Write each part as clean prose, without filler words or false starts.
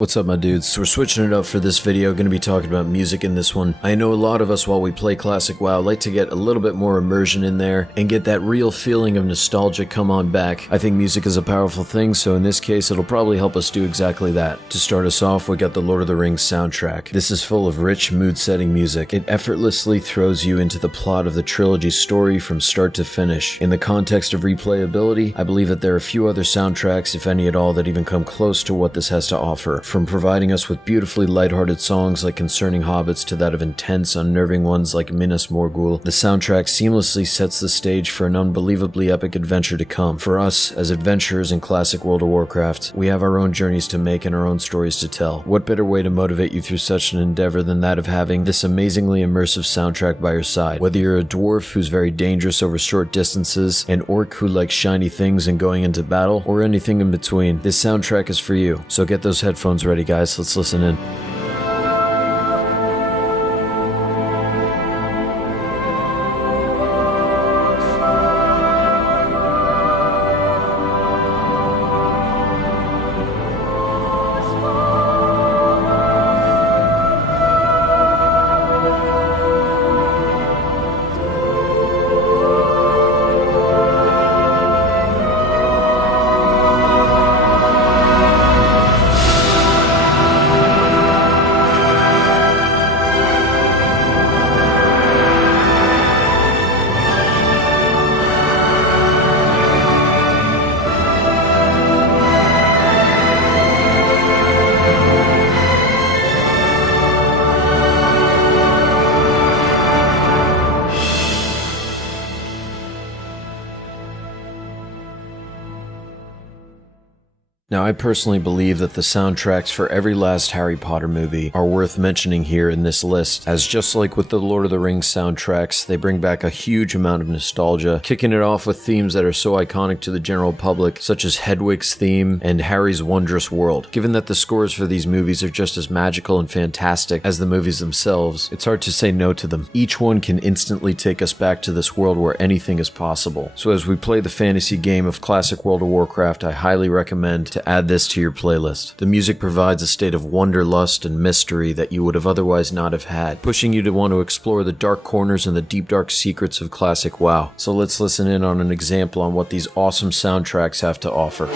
What's up my dudes? So we're switching it up for this video, going to be talking about music in this one. I know a lot of us while we play classic WoW like to get a little bit more immersion in there and get that real feeling of nostalgia come on back. I think music is a powerful thing, so in this case it'll probably help us do exactly that. To start us off, we got the Lord of the Rings soundtrack. This is full of rich, mood-setting music. It effortlessly throws you into the plot of the trilogy's story from start to finish. In the context of replayability, I believe that there are few other soundtracks, if any at all, that even come close to what this has to offer. From providing us with beautifully lighthearted songs like Concerning Hobbits to that of intense, unnerving ones like Minas Morgul, the soundtrack seamlessly sets the stage for an unbelievably epic adventure to come. For us, as adventurers in classic World of Warcraft, we have our own journeys to make and our own stories to tell. What better way to motivate you through such an endeavor than that of having this amazingly immersive soundtrack by your side? Whether you're a dwarf who's very dangerous over short distances, an orc who likes shiny things and going into battle, or anything in between, this soundtrack is for you. So get those headphones ready, guys. Let's listen in. Now, I personally believe that the soundtracks for every last Harry Potter movie are worth mentioning here in this list, as just like with the Lord of the Rings soundtracks, they bring back a huge amount of nostalgia, kicking it off with themes that are so iconic to the general public, such as Hedwig's theme and Harry's Wondrous World. Given that the scores for these movies are just as magical and fantastic as the movies themselves, it's hard to say no to them. Each one can instantly take us back to this world where anything is possible. So as we play the fantasy game of classic World of Warcraft, I highly recommend to add this to your playlist. The music provides a state of wanderlust and mystery that you would have otherwise not have had, pushing you to want to explore the dark corners and the deep dark secrets of classic WoW. So let's listen in on an example on what these awesome soundtracks have to offer.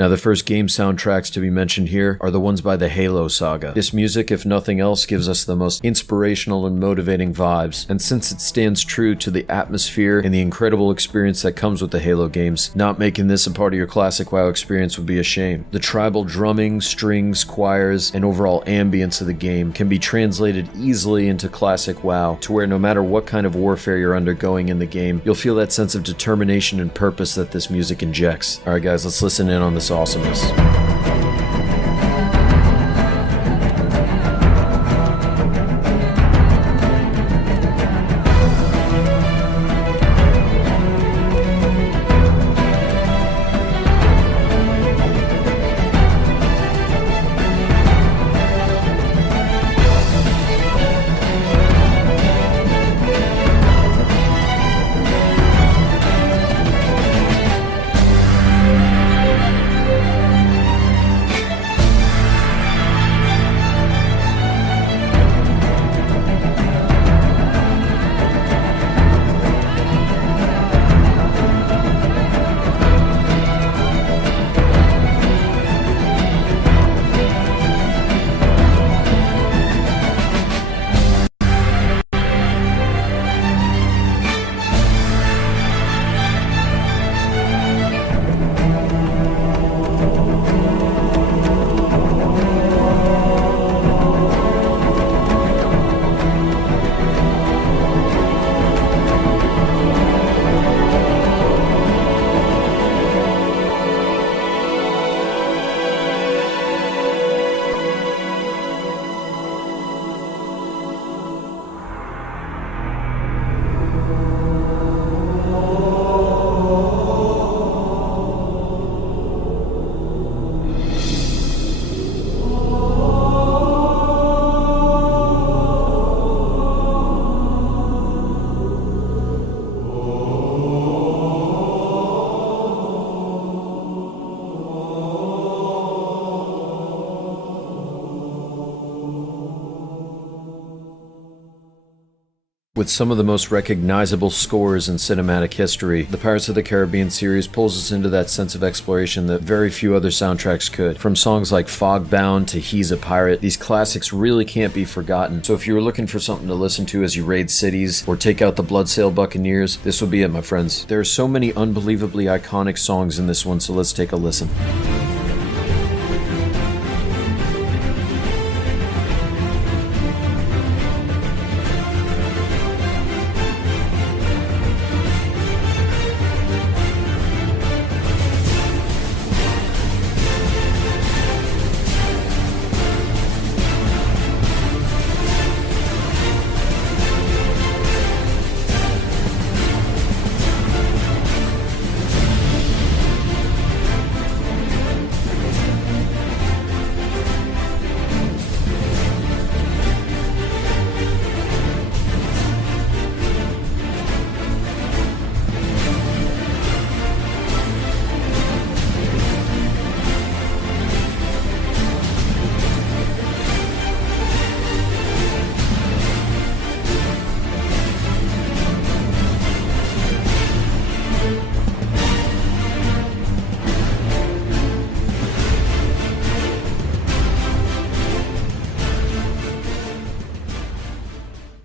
Now, the first game soundtracks to be mentioned here are the ones by the Halo saga. This music, if nothing else, gives us the most inspirational and motivating vibes, and since it stands true to the atmosphere and the incredible experience that comes with the Halo games, not making this a part of your classic WoW experience would be a shame. The tribal drumming, strings, choirs, and overall ambience of the game can be translated easily into classic WoW, to where no matter what kind of warfare you're undergoing in the game, you'll feel that sense of determination and purpose that this music injects. Alright guys, let's listen in on this awesomeness. With some of the most recognizable scores in cinematic history, the Pirates of the Caribbean series pulls us into that sense of exploration that very few other soundtracks could. From songs like Fogbound to He's a Pirate, these classics really can't be forgotten. So if you were looking for something to listen to as you raid cities or take out the Bloodsail Buccaneers, this would be it, my friends. There are so many unbelievably iconic songs in this one, so let's take a listen.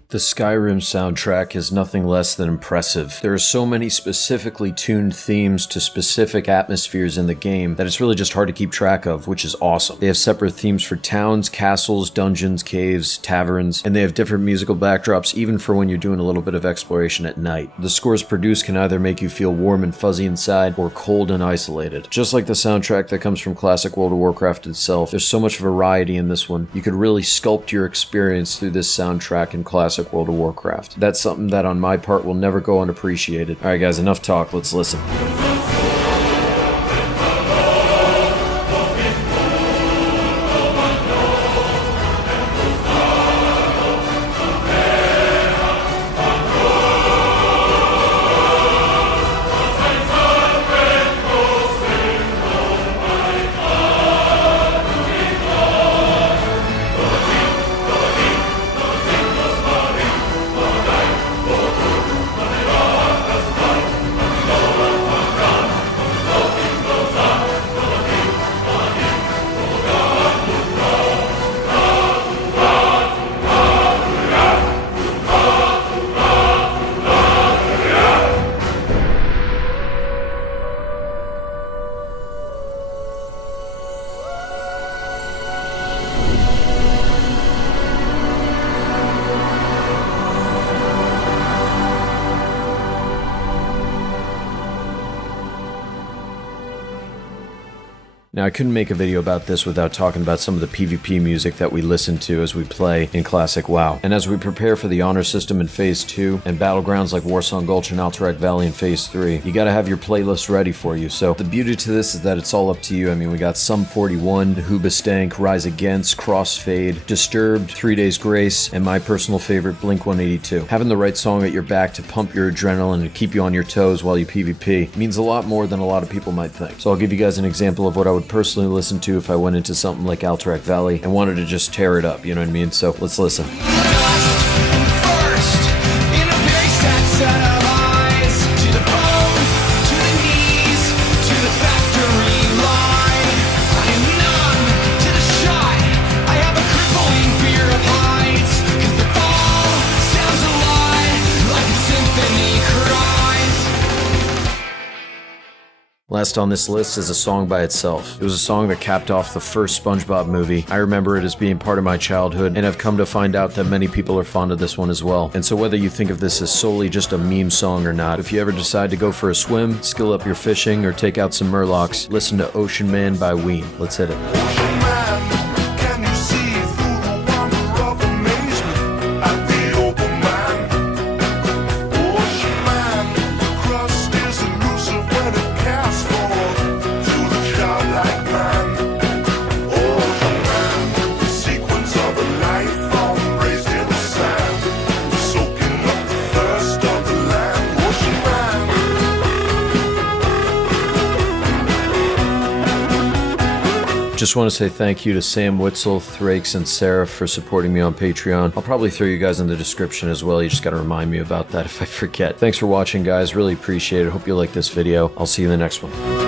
The Skyrim soundtrack is nothing less than impressive. There are so many specifically tuned themes to specific atmospheres in the game that it's really just hard to keep track of, which is awesome. They have separate themes for towns, castles, dungeons, caves, taverns, and they have different musical backdrops even for when you're doing a little bit of exploration at night. The scores produced can either make you feel warm and fuzzy inside or cold and isolated. Just like the soundtrack that comes from classic World of Warcraft itself, there's so much variety in this one. You could really sculpt your experience through this soundtrack in classic World of Warcraft. That's something that on my part will never go unappreciated. Alright guys, enough talk, let's listen. Now, I couldn't make a video about this without talking about some of the PvP music that we listen to as we play in Classic WoW. And as we prepare for the Honor System in Phase 2, and battlegrounds like Warsong Gulch and Alterac Valley in Phase 3, you gotta have your playlist ready for you. So, the beauty to this is that it's all up to you. I mean, we got Sum 41, Hoobastank, Rise Against, Crossfade, Disturbed, 3 Days Grace, and my personal favorite, Blink 182. Having the right song at your back to pump your adrenaline and keep you on your toes while you PvP means a lot more than a lot of people might think. So I'll give you guys an example of what I would personally listen to if I went into something like Alterac Valley and wanted to just tear it up, you know what I mean? So let's listen. Last on this list is a song by itself. It was a song that capped off the first SpongeBob movie. I remember it as being part of my childhood, and I've come to find out that many people are fond of this one as well. And so whether you think of this as solely just a meme song or not, if you ever decide to go for a swim, skill up your fishing, or take out some murlocs, listen to Ocean Man by Ween. Let's hit it. Just want to say thank you to Sam, Witsell, Thraex, and Sarif for supporting me on Patreon. I'll probably throw you guys in the description as well. You just gotta remind me about that if I forget. Thanks for watching, guys. Really appreciate it. Hope you like this video. I'll see you in the next one.